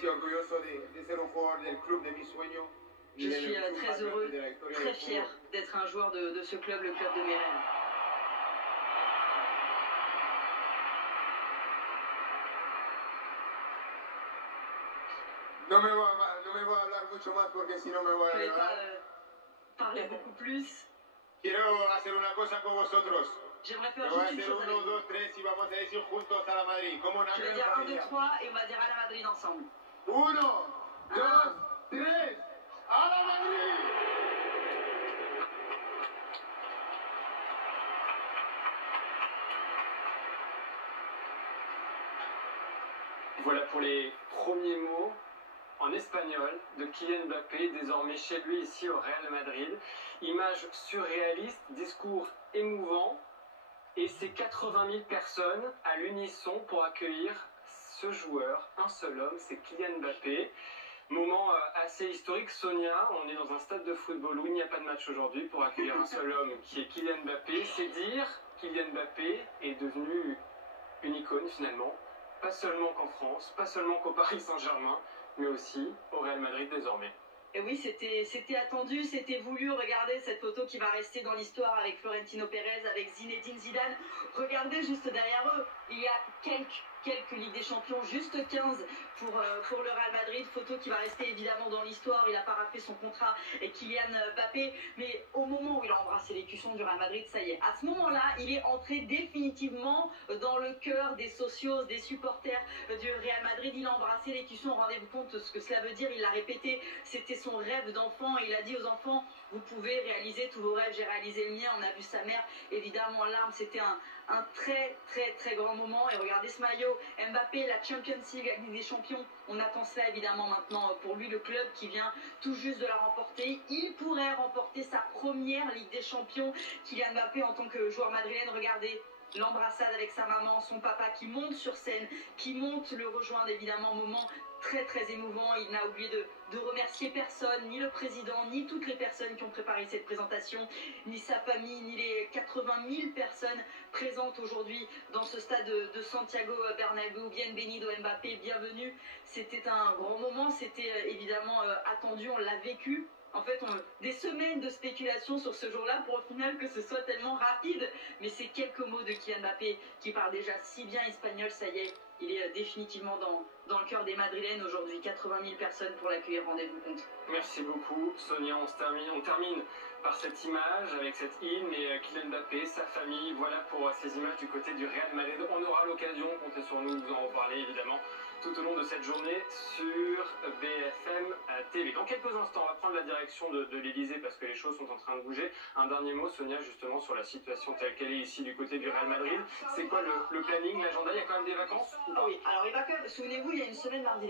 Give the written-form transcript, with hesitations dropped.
sí orgulloso de ser un jugador del club de mis sueños. Je suis très heureux, très fier d'être un joueur de ce club, le club de mes rêves. No me voy a hablar mucho más porque si no me voy a Je ne vais pas llorar. parler beaucoup plus. Quiero hacer una cosa con vosotros. J'aimerais Me faire voy a juste une hacer chose 1, avec vous. 2, 3 y vamos a decir juntos a la Madrid. Como una Je vais gran dire 1, 2, familia. 3 et on va dire à la Madrid ensemble. 1, 2, 3, ¡a la Madrid! Voilà pour les premiers mots en espagnol de Kylian Mbappé, désormais chez lui ici au Real Madrid. Image surréaliste, discours émouvant et c'est 80 000 personnes à l'unisson pour accueillir ce joueur, un seul homme, c'est Kylian Mbappé. Moment assez historique, Sonia, on est dans un stade de football où il n'y a pas de match aujourd'hui pour accueillir un seul homme qui est Kylian Mbappé. C'est dire Kylian Mbappé est devenu une icône finalement. Pas seulement qu'en France, pas seulement qu'au Paris Saint-Germain, mais aussi au Real Madrid désormais. Et oui, c'était attendu, c'était voulu. Regardez cette photo qui va rester dans l'histoire avec Florentino Pérez, avec Zinedine Zidane. Regardez juste derrière eux, il y a quelques Ligues des Champions, juste 15 pour le Real Madrid. Photo qui va rester évidemment dans l'histoire. Il a pas raflé son contrat et Kylian Mbappé. Mais au moment où il a embrassé l'écusson du Real Madrid, ça y est. À ce moment-là, il est entré définitivement dans le cœur des socios, des supporters du Real Madrid. Il a embrassé l'écusson. Rendez-vous compte de ce que cela veut dire. Il l'a répété. C'était son rêve d'enfant. Il a dit aux enfants, vous pouvez réaliser tous vos rêves. J'ai réalisé le mien. On a vu sa mère évidemment en larmes. C'était un très grand moment. Et regardez ce maillot, Mbappé, la Champions League, la Ligue des Champions. On attend cela évidemment maintenant pour lui, le club qui vient tout juste de la remporter. Il pourrait remporter sa première Ligue des Champions. Kylian Mbappé en tant que joueur madrilène, regardez l'embrassade avec sa maman, son papa qui monte sur scène, qui monte le rejoindre évidemment, moment très émouvant. Il n'a oublié de remercier personne, ni le président, ni toutes les personnes qui ont préparé cette présentation, ni sa famille, ni les 80 000 personnes présentes aujourd'hui dans ce stade de Santiago Bernabéu. Bienvenido Mbappé, bienvenue. C'était un grand moment, c'était évidemment attendu, on l'a vécu. En fait, des semaines de spéculation sur ce jour-là pour au final que ce soit tellement rapide. Mais c'est quelques mots de Kylian Mbappé qui parle déjà si bien espagnol, ça y est, il est définitivement dans le cœur des Madrilènes aujourd'hui. 80 000 personnes pour l'accueillir, rendez-vous compte. Merci beaucoup Sonia, on termine par cette image avec cette hymne et Kylian Mbappé, sa famille. Voilà pour ces images du côté du Real Madrid. On aura l'occasion, comptez sur nous, de vous en reparler évidemment tout au long de cette journée sur BFM TV. Dans quelques instants, on va prendre la direction de l'Elysée parce que les choses sont en train de bouger. Un dernier mot, Sonia, justement sur la situation telle qu'elle est ici du côté du Real Madrid. C'est quoi le planning, l'agenda? Il y a quand même des vacances ou pas? Oui, alors il va quand même, souvenez-vous, il y a une semaine mardi